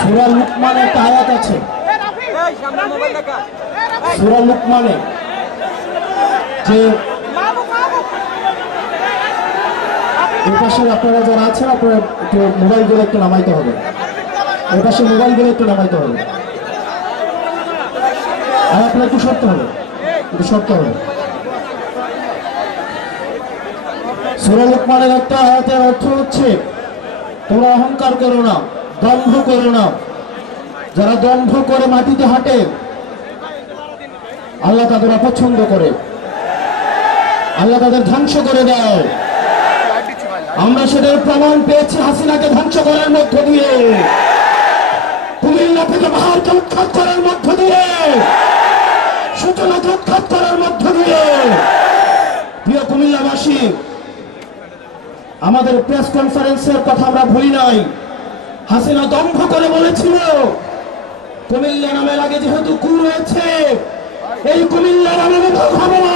সূরা লুকমানে একটা আয়াত আছে, সূরা লুকমানে, যে এপাশে আপনারা যারা আছেন আপনারা একটু মোবাইলগুলো একটু নামাইতে হবে, এপাশে মোবাইলগুলো একটু নামাইতে হবে, আর আপনারা একটু সরতে হবে, একটু সরতে হবে। সূরা লুকমানের একটা আয়াতের অর্থ হচ্ছে, তোমরা অহংকার করো না, দম্ভ করো না। যারা দম্ভ করে মাটিতে হাঁটে আল্লাহ তাদের অপছন্দ করে, আল্লাহ তাদের ধ্বংস করে দেয়। আমরা সেটার প্রমাণ পেয়েছি হাসিনাকে ধ্বংস করার মধ্য দিয়ে, কুমিল্লা থেকে পাহাড়কে উৎখাত করার মধ্য দিয়ে, সূচনাকে উৎখাত করার মধ্য দিয়ে। প্রিয় কুমিল্লাবাসী, আমাদের প্রেস কনফারেন্সের কথা আমরা ভুলি নাই। হাসিনা দম্ভ করে বলেছিল, কুমিল্লা নামের আগে যেহেতু কু রয়েছে, এই কুমিল্লা নামে হবো না।